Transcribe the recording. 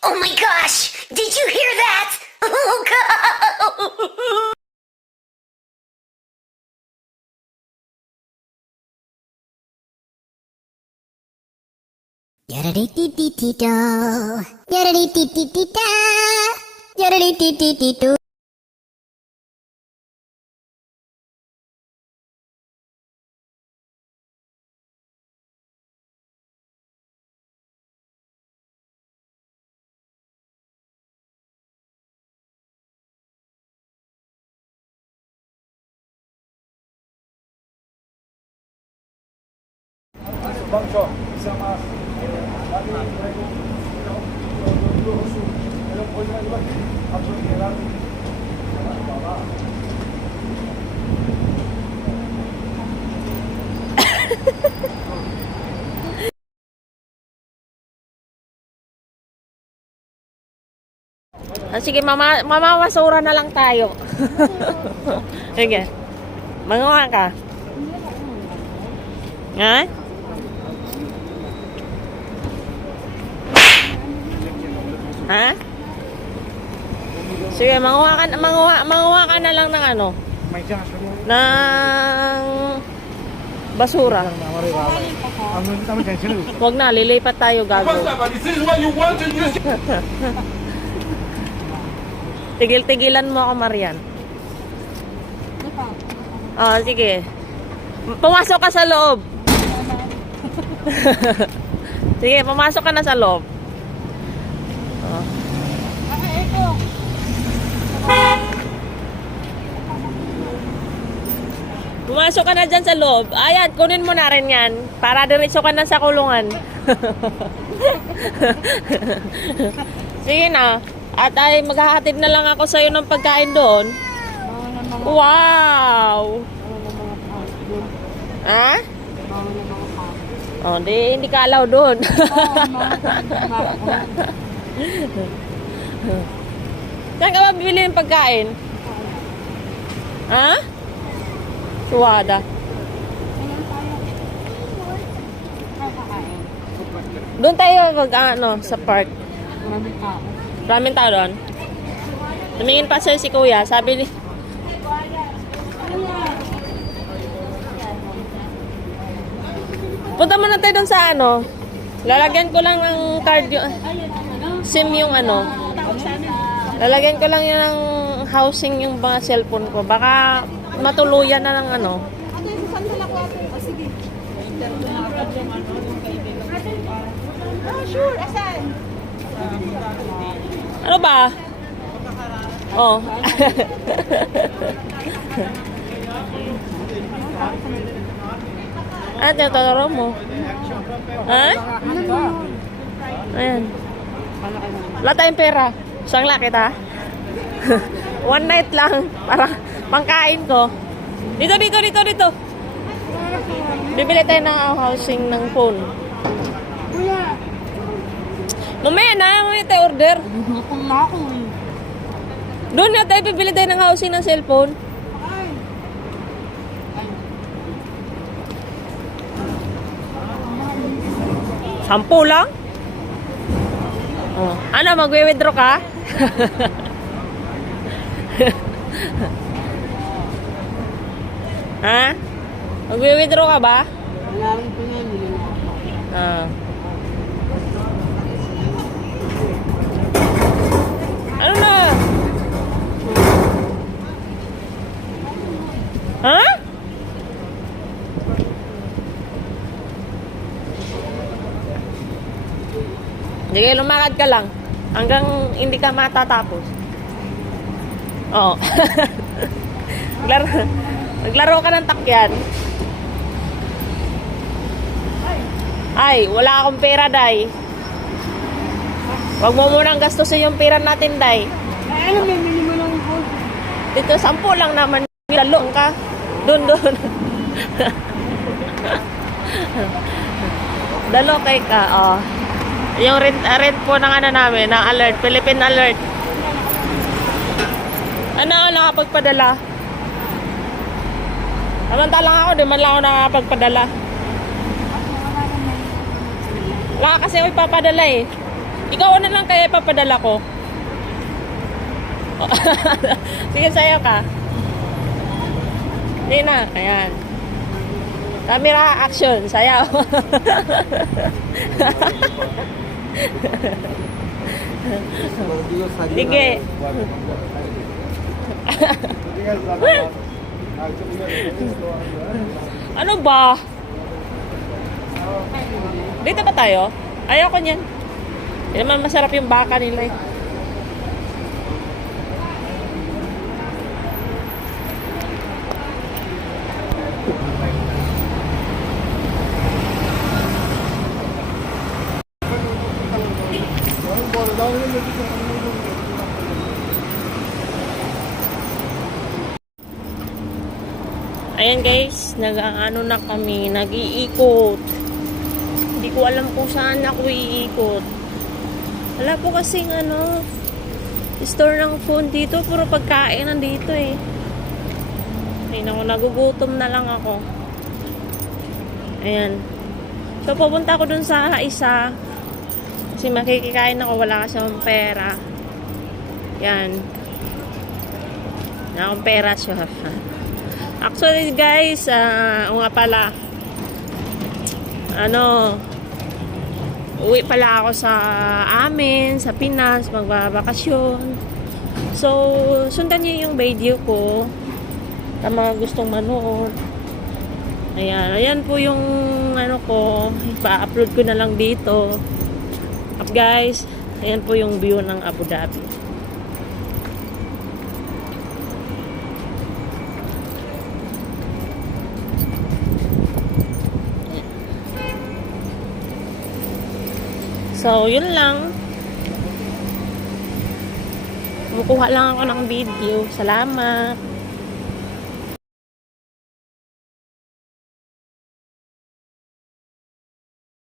Oh my gosh! Did you hear that? Oh god! Yadadee-dee-dee-dee-do. Yadadee-dee-dee-dee-da. Yadadee-dee-dee-dee-do. Sige, mamawasura na lang tayo. Sige. Manguha ka. Ha? Ha? Sige, manguha ka na lang ng ano? Ng basura. Huwag na, lilipat tayo, gago. Tigil-tigilan mo ako, Marian. Oh, sige. Pumasok ka sa loob. Sige, pumasok ka na sa loob. Oh. Pumasok ka na dyan sa loob. Ayan, kunin mo na rin yan. Para diretso ka na sa kulungan. Sige na. At ay maghahatid na lang ako sa'yo ng pagkain doon. Wow! Ha? Oh, hindi ka alaw doon. Saan ka ba bibili ng pagkain? Ha? Suwada. Doon tayo sa park. Maraming tao doon. Tumingin pa siya si kuya. Sabi ni... Punta muna tayo doon sa ano. Lalagyan ko lang ng card yung... SIM yung ano. Lalagyan ko lang yung ng housing yung mga cellphone ko. Baka matuluyan na ng ano. Sure, asan? Ano ba? Oh. Ah, tinaturo mo. Ha? Ayan. Wala tayong pera. Siyang lakit ha? One night lang. Para pangkain ko. Dito. Bibili tayo ng housing ng phone. Mamaya tayo order. Gutom na ako eh. Doon na tayo bibili tayo ng housing ng cellphone. Sampu lang? Oh. Ano, magwi-withdraw ka? Ha? Magwi-withdraw ka ba? Wala akong pinamili na ako. Ah. Ano na? Ha? Sige, lumakad ka lang. Hanggang hindi ka matatapos. Oo. Naglaro ka ng takyan. Ay, wala akong pera, Day. Huwag mo munang gastusin yung pera natin, Day. Ay, ano may bili mo lang po? Dito, 10 lang naman. Lalo ka. Doon. Dalo kay ka, oh. Yung rent po ng ano namin, ng alert, Philippine Alert. Ano, nakapagpadala? Samantala ako, di man lang ako nakapagpadala. Wala kasi ako ipapadala eh. Ikaw na lang kaya ipapadala ko. Sige, sayo ka. Hindi na. Ayan. Camera action. Sayaw. Sige. Ano ba? Dito ba tayo? Ayoko niyan. Hindi naman masarap yung baka nila eh. Ayan guys, nag-ano na kami, nag-iikot. Hindi ko alam kung saan ako iikot. Wala po kasing store ng phone dito, puro pagkain nandito eh. Ay naku, nagugutom na lang ako. Ayan. So pupunta ako dun sa isa. Kasi makikikain ako, wala kasi akong pera. Yan. Wala akong pera siya. Actually guys, nga pala, uwi pala ako sa amin, sa Pinas, magbabakasyon. So, sundan niyo yung video ko sa mga gustong manood. Ayan po yung ko, ipa-upload ko na lang dito. Up guys, ayan po yung view ng Abu Dhabi. So, yun lang. Kumukuha lang ako ng video. Salamat.